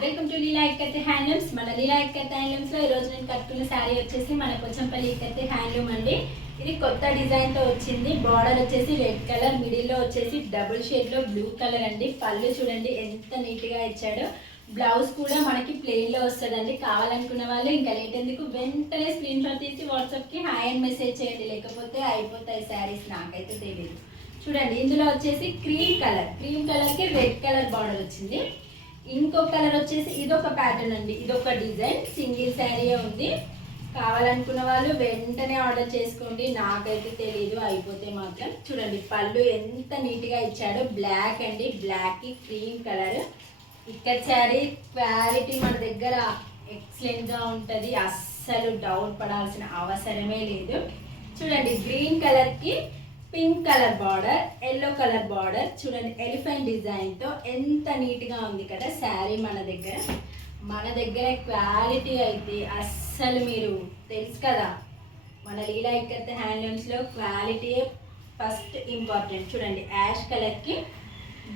Welcome to Leela ikat handlooms. మన లీలా ikat handlooms లో ఈ రోజు నేను కట్టుకున్న శారీ వచ్చేసి మన పోచంపల్లి ఇక్కత్ హ్యాండ్లూమ్ అండి. ఇది కొత్త డిజైన్ తో వచ్చింది. బార్డర్ వచ్చేసి రెడ్ కలర్, మిడిల్ లో వచ్చేసి డబుల్ షేడ్ లో బ్లూ కలర్ అండి. పళ్ళు చూడండి ఎంత నీట్ గా ఇచ్చాడో. బ్లౌజ్ కూడా మనకి ప్లెయిన్ లో వస్తుందండి. కావాలనుకున్న వాళ్ళు ఇంకా లేట్ ఎందుకు వెంటనే స్క్రీన్ షాట్ తీసి వాట్సాప్ కి హాయ్ అని మెసేజ్ చేయండి, లేకపోతే అయిపోతాయి శారీస్. నాకైతే తెలియదు. చూడండి ఇందులో వచ్చేసి క్రీమ్ కలర్ కి రెడ్ కలర్ బార్డర్ వచ్చింది. ఇంకో కలర్ వచ్చేసి ఇదొక ప్యాటర్న్ అండి, ఇదొక డిజైన్. సింగిల్ శారీ ఉంది. కావాలనుకున్న వాళ్ళు వెంటనే ఆర్డర్ చేసుకోండి. నాకైతే తెలీదు, అయిపోతే మాత్రం. చూడండి పళ్ళు ఎంత నీట్గా ఇచ్చాడో. బ్లాక్ అండి, బ్లాక్కి క్రీమ్ కలర్. ఇక్కడ శారీ క్వాలిటీ మన దగ్గర ఎక్సలెంట్గా ఉంటుంది, అస్సలు డౌట్ పడాల్సిన అవసరమే లేదు. చూడండి గ్రీన్ కలర్కి pink colour border, yellow colour border. చూడండి ఎలిఫెంట్ డిజైన్తో ఎంత నీట్గా ఉంది కదా శారీ. మన దగ్గర క్వాలిటీ అయితే అస్సలు మీరు తెలుసు కదా, మన లీలా ఇక్కత్ హ్యాండ్లూమ్స్లో క్వాలిటీ ఫస్ట్ ఇంపార్టెంట్. చూడండి యాష్ కలర్కి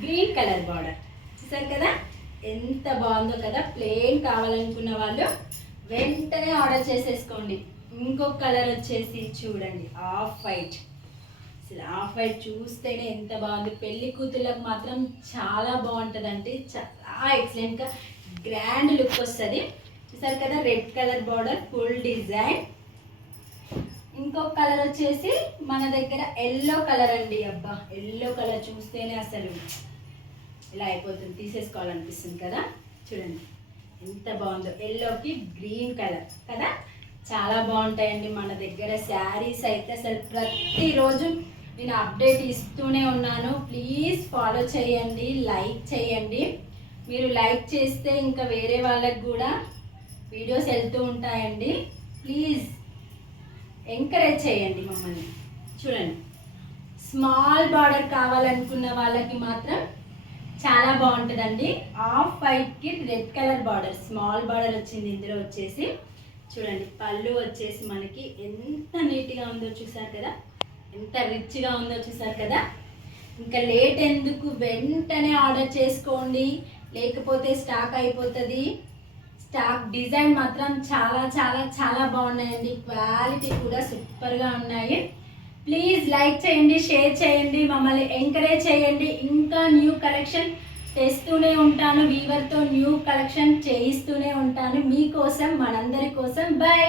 గ్రీన్ కలర్ బార్డర్ చూసారు కదా, ఎంత బాగుందో కదా. ప్లెయిన్ కావాలనుకున్న వాళ్ళు వెంటనే ఆర్డర్ చేసేసుకోండి. ఇంకొక కలర్ వచ్చేసి చూడండి ఆఫ్ వైట్. అసలు ఆఫ్ వైట్ చూస్తేనే ఎంత బాగుంది. పెళ్లి కూతుర్లకు మాత్రం చాలా బాగుంటుందండి. చాలా ఎక్సలెంట్గా గ్రాండ్ లుక్ వస్తుంది. చూసారు కదా red colour border, full design. ఇంకొక కలర్ వచ్చేసి మన దగ్గర ఎల్లో కలర్ అండి. అబ్బా ఎల్లో కలర్ చూస్తేనే అసలు ఇలా అయిపోతుంది, తీసేసుకోవాలనిపిస్తుంది కదా. చూడండి ఎంత బాగుందో. ఎల్లోకి గ్రీన్ కలర్ కదా, చాలా బాగుంటాయండి మన దగ్గర శారీస్ అయితే. అసలు ప్రతిరోజు నేను అప్డేట్ ఇస్తూనే ఉన్నాను. ప్లీజ్ ఫాలో చేయండి, లైక్ చేయండి. మీరు లైక్ చేస్తే ఇంకా వేరే వాళ్ళకి కూడా వీడియోస్ వెళ్తూ ఉంటాయండి. ప్లీజ్ ఎంకరేజ్ చేయండి మమ్మల్ని. చూడండి స్మాల్ బార్డర్ కావాలనుకున్న వాళ్ళకి మాత్రం చాలా బాగుంటుందండి. ఆఫ్ వైట్కి red colour border, small border వచ్చింది ఇందులో వచ్చేసి. చూడండి పళ్ళు వచ్చేసి మనకి ఎంత నీట్గా ఉందో చూసారు కదా, ఎంత రిచ్గా ఉందో చూసారు కదా. ఇంకా లేట్ ఎందుకు, వెంటనే ఆర్డర్ చేసుకోండి, లేకపోతే స్టాక్ అయిపోతుంది. స్టాక్ డిజైన్ మాత్రం చాలా చాలా చాలా బాగున్నాయండి. క్వాలిటీ కూడా సూపర్గా ఉన్నాయి. ప్లీజ్ లైక్ చేయండి, షేర్ చేయండి, మమ్మల్ని ఎంకరేజ్ చేయండి. ఇంకా న్యూ కలెక్షన్ తెస్తూనే ఉంటాను, వీవర్తో న్యూ కలెక్షన్ చేయిస్తూనే ఉంటాను మీకోసం, మనందరి కోసం. బై.